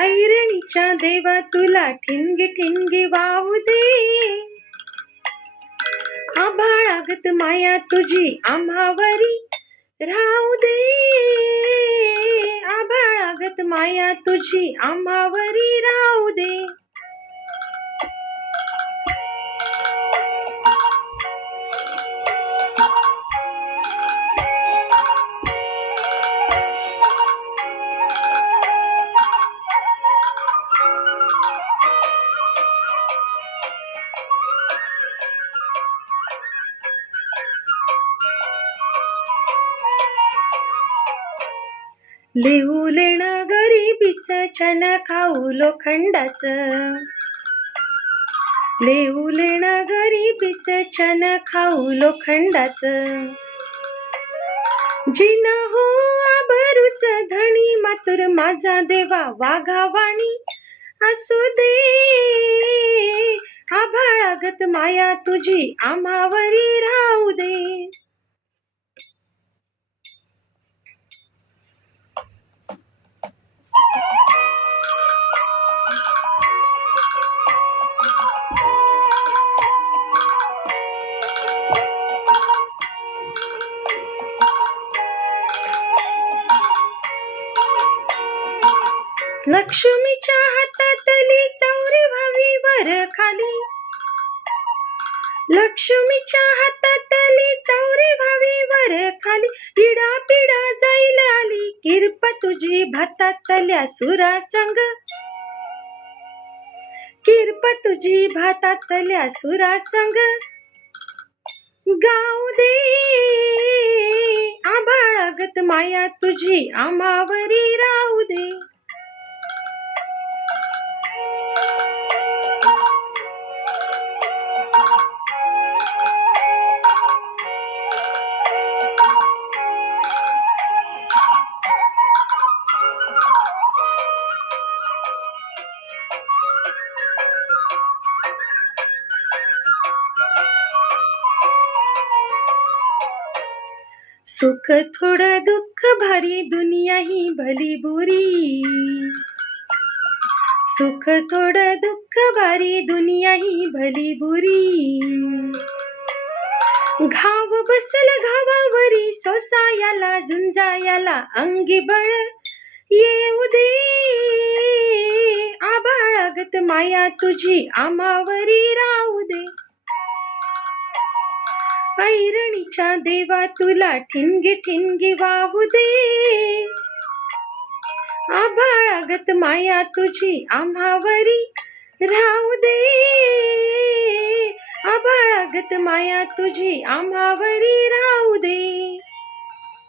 ऐरणीच्या देवा तुला ठिणगी ठिणगी वाहू दे. आभाळागत माया तुझी आम्हावरी राहू दे. आभाळागत माया तुझी आम्हावरी राहू दे. लिहू लेणं गरिबीचं छन खाऊ लोखंडाचं. लिहू लेणं गरिबीचं छन खाऊ लोखंडाचं. जिन हो आबरूच धणी मातुर माझा देवा वाघावाणी असू दे. आभाळागत माया तुझी आम्हावरी राहू दे. लक्ष्मीच्या हातातली चौरी व्हावी वर खाली. लक्ष्मीच्या हातातली चौरी व्हावी वर खाली. पिढा पिढा जाईल आली किरप तुझी भातातल्या सुरासंग. किरप तुझी भातातल्या सुरासंग गाऊ दे. आभाळागत माया तुझी आम्हावरी राहू दे. सुख थोडं दुःख भारी दुनिया ही भली बुरी. सुख थोडं दुःख भारी दुनिया ही भली बुरी. घाव बसल घावावरी सोसायाला झुंजायाला अंगी बळ येऊ दे. आभाळागत माया तुझी आम्हावरी राहू दे. ऐरणीच्या देवा तुला ठिणगी ठिणगी वाहू दे. आभाळागत माया तुझी आम्हावरी राहू दे. आभाळागत माया तुझी आम्हावरी राहू दे.